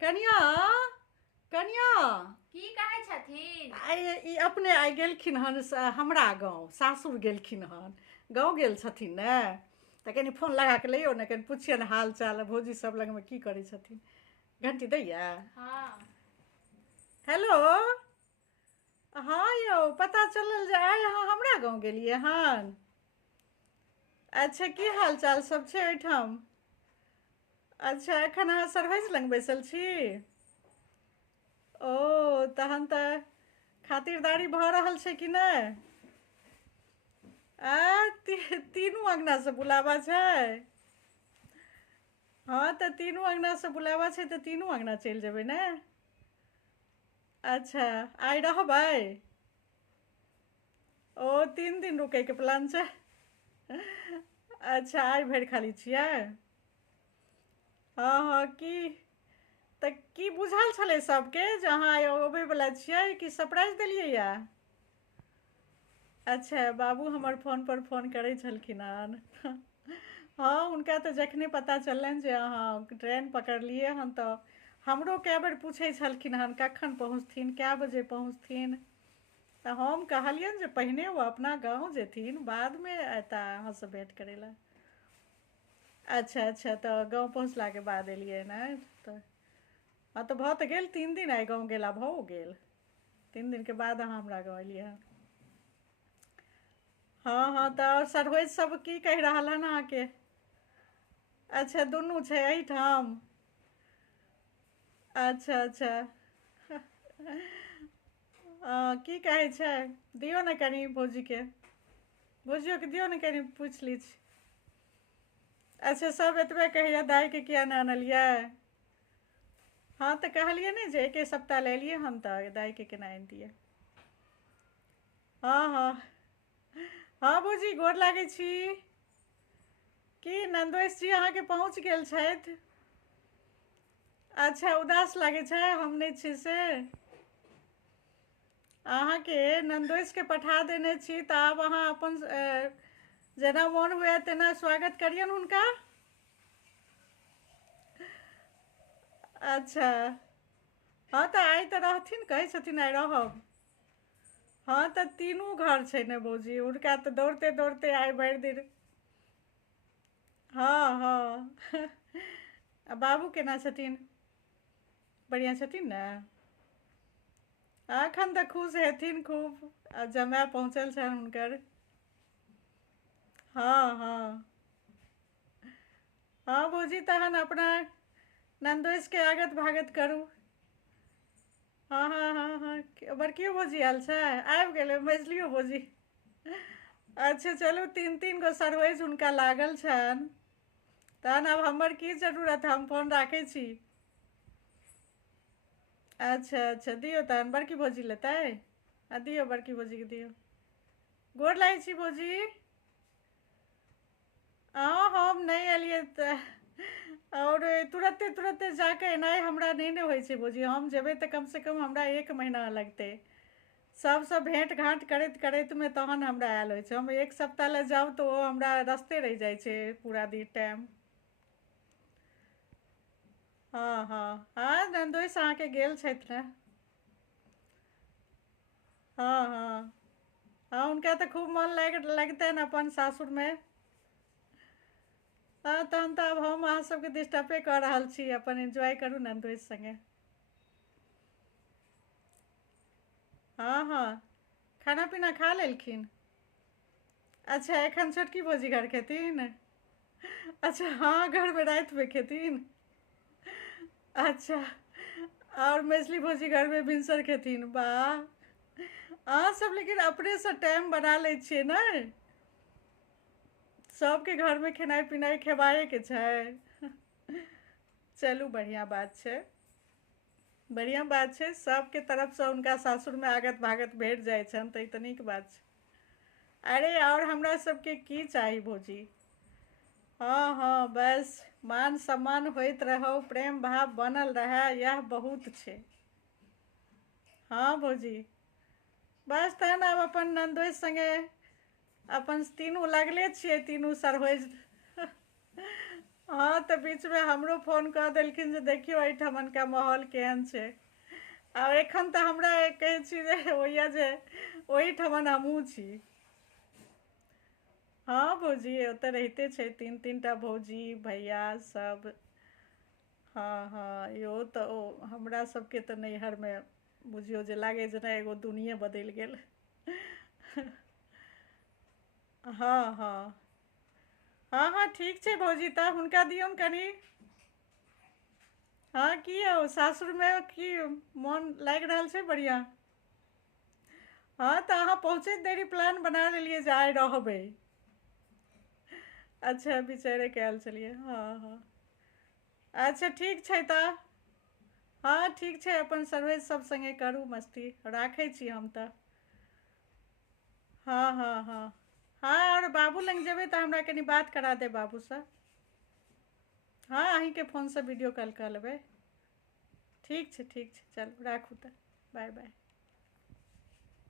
कनिया कनिया की कहै छथिन। आइ ई अपने आइ गेलखिन हन हमरा गाँव सासुर गेलखिन हन। गाँव गेल छथिन ने, तऽ कनि फोन लगा कऽ लैयौ ने, कनि पुछियनि हाल चाल भौजी सब लगमे की करै छथिन। घंटी दैया। हाँ। हेलो। हाँ यौ, पता चलल जे आइ अहाँ हमरा गाँव गेलियै हन। अच्छा, की हाल चाल सब छै ओहिठाम। अच्छा, एखन अहाँ सरभैज लग बैसल छी। ओ तहन तऽ खातिरदारी भऽ रहल छै कि नहि। तीनू अंगना से बुलावा छै। हाँ तऽ तीनू अंगना से बुलावा छै तऽ तीनू अंगना चलि जेबै ने। अच्छा, आइ रहबै। ओ 3 दिन रुकैके प्लान छै। अच्छा, आइ भरि खाली छियै। हाँ हाँ, की बुझल छलै सबके जे अहाँ अबैवला छियै कि सरप्राइज देलियै यऽ। अच्छा, बाबू हमर फोनपर फोन करै छलखिन हन। हाँ, हुनका तऽ जखने पता चललनि जे अहाँ ट्रेन पकड़लियै हन तऽ हमरो कए बेर पूछै छलखिन हन कखन पहुँचथिन, कए बजे पहुँचथिन। तऽ हम कहलियनि जे पहिने ओ अपना गाँव जेथिन, बादमे अयता अहाँसँ भेँट करै लए। अच्छा अच्छा, तऽ गाँव पहुँचलाके बाद एलियै ने। तऽ हाँ, तऽ भऽ तऽ गेल 3 दिन, आइ गाँव गेला भऽ गेल। 3 दिनके बाद अहाँ हमरा गाँव एलियै हन। हाँ हाँ, तऽ आओर सरहोज सब की कहि रहल हन अहाँके। अच्छा, दुनू छै एहिठाम। अच्छा अच्छा। की कहै छै, दियौ ने कनि भौजीके। भौजियोके दियौ ने कनि पूछि ली छी। अच्छा, सब एतबे कहैया दाइके किया नहि आनलियै। हाँ तऽ कहलियै ने जे एके सप्ताह ले एलियै हम तऽ दाइके केना आनितियै। हाँ हाँ। हाँ भौजी, गोर लागै छी। की नन्दोइस जी अहाँके पहुँच गेल छथि। अच्छा, उदास लागै छै, हम नहि छी से। अहाँके नन्दोसिके पठा देने छी तऽ आब अहाँ अपन जेना मोन हुए तेना स्वागत करियौन हुनका। अच्छा। हाँ तऽ आइ तऽ रहथिन, कहै छथिन आइ रहब। हाँ तऽ तीनू घर छै ने भौजी, हुनका तऽ दौड़ते दौड़ते आइ भरि दिन। हाँ हाँ। आ बाबू केना छथिन। बढ़िआँ छथिन ने। एखन तऽ खुश हेथिन खूब, आ जमाय पहुँचल छनि हुनकर। हाँ हाँ। हाँ भौजी, तहन अपना नन्दोसिके आगत भागत करू। हाँ हाँ हाँ हाँ, बड़कियो भौजी आयल छै, आबि गेलै मझलियो भौजी। अच्छा चलू, 3 गो सरहोइज हुनका लागल छनि, तहन आब हमर की जरूरत, हम फोन राखै छी। अच्छा अच्छा, दियौ तहन बड़की भौजी लेतै। आ दियौ बड़की भौजीके दियौ। गोर लागै छी भौजी। हम नहि एलियै तऽ और तुरते तुरते जाके एनाइ हमरा नहि ने होइ छै भौजी, हम जेबै तऽ कमसँ कम हमरा 1 महीना लगतै। सबसँ भेँट घाँट करैत करैतमे तहन हमरा आयल होइ छै, हम एक सप्ताह लए जाउ तऽ ओ हमरा रस्ते रहि जाइ छै पूरा दिन टाइम। हाँ हाँ हाँ, नन्दोइस अहाँके गेल छथि ने। हाँ हाँ हाँ, हुनका तऽ खूब मोन लगतनि अपन सासुरमे। हाँ तहन तऽ आब हम अहाँ सबके डिस्टर्बे कऽ रहल छी, अपन एंजॉय करू नन्दोइस संगे। हाँ हाँ, खाना पीना खा लेलखिन। अच्छा, एखन छोटकी भौजी घर खेथिन। अच्छा, हाँ घरमे रातिमे खेथिन। अच्छा, और मझली भौजी घरमे भिनसर खेथिन, वाह। अहाँ सब लेकिन अपनेसँ टाइम बना लै छियै ने। सबके घरमे खेनाइ पिनाइ खेबाएके छै। चलू बढ़िआँ बात छै। बढ़िआँ बात छै, सबके तरफसँ हुनका सासुरमे आगत भागत भेट जाइ छनि तऽ ई तऽ नीक बात छै। अरे और हमरा सबके की चाही भौजी। हाँ हाँ, बस मान सम्मान होइत रहौ, प्रेम भाव बनल रहै, यह बहुत छै। हाँ भौजी, बस तहन आब अपन नन्दोइस संगे अपन तीनू लगले छियै, तीनू सरहोइज। हाँ तो बीच में हमरो फोन कऽ देलखिन जे देखियो एहिठमन का माहौल केहन छै। आब एखन तऽ हमरा कहै छी जे होइए जे ओहीठमन हमहूँ छी। हाँ भौजी ओतऽ रहिते छै, तीन तीन टा भौजी भैया सब। हाँ हाँ इहो तऽ हमरा सबके तऽ नैहरमे बुझियौ जे लागे जेना एगो दुनिये बदलि गेल। हाँ हाँ हाँ हाँ ठीक छै भौजी, तऽ हुनका दियौन कनि। हाँ की यौ सासुरमे की मोन लागि रहल छै बढ़िआँ? हाँ तऽ अहाँ पहुँचैत देरी प्लान बना लेलियै जे आइ रहबै। अच्छा बिचारे कयल छलियै, हाँ हाँ। अच्छा ठीक छै तऽ। हाँ ठीक छै, अपन सर्वेश सब संगे करू मस्ती, राखै छी हम तऽ। हाँ हाँ हाँ हाँ और बाबू लग जेबै तऽ हमरा कनि बात करा देब बाबूसँ। हाँ अहीँके फोनसँ वीडियो कॉल कऽ लेबै। ठीक छै चलू राखू तऽ, बाय बाय।